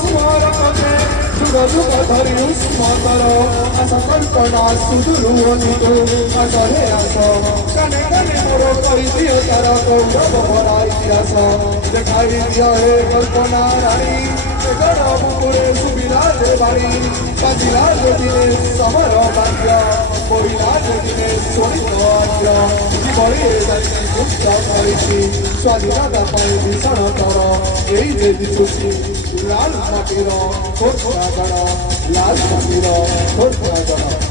स्मरते जुग धरि उस्मतर आस कल्पना सुदूर अतीतो आसहे आस काने काने मोर करिदियो तार कौरव भरा इतिहास देखाई दियो हे कल्पना रानी गण मुकुरे सुबिला जे बाणी बाजिला जे दिने समर भाग्य पहिला जे दिने स्वरित अग्र जीवरे जाई मुक्त करिछि स्वाधीनता पाई भीषण तर एई जे दिसुछि लाल माटीर घोषणागण लाल माटीर घोषणागण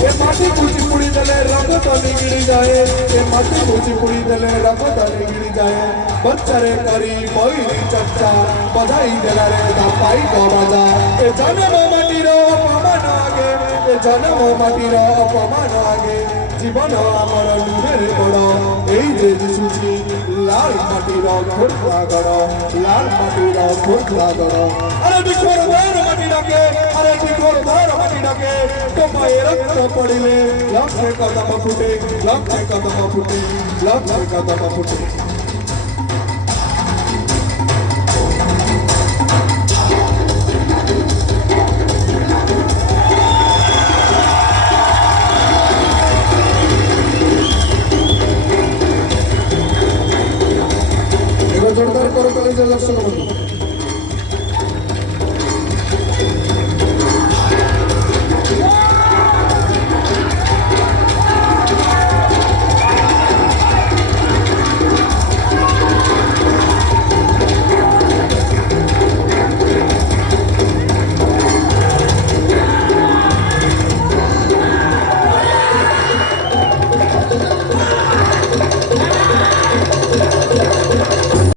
ए माटी कुची पुड़ी देले रगत निगिड़ी जाए ए माटी कुची पुड़ी देले रगत निगिड़ी जाए बच्चारे करी बहिरी चर्चा बधाई देला रे दापाई गबाजा ए जन्म माटीर अपमान आगे ए जन्म माटीर अपमान आगे जीवन आमर लुहेर बड़ एई जे दिसुछि लाल माटीर घोषणागण लाल माटीर घोषणागण अरे दिखोर दार माटी डाके अरे दिखोर दार माटी डाके तुम्हारे रक्त पड़िले लक्ष्य कदम फुटे लक्ष्य कदम फुटे लक्ष्य कदम फुटे जोरदार करो कॉलेज दर्शक बंधु।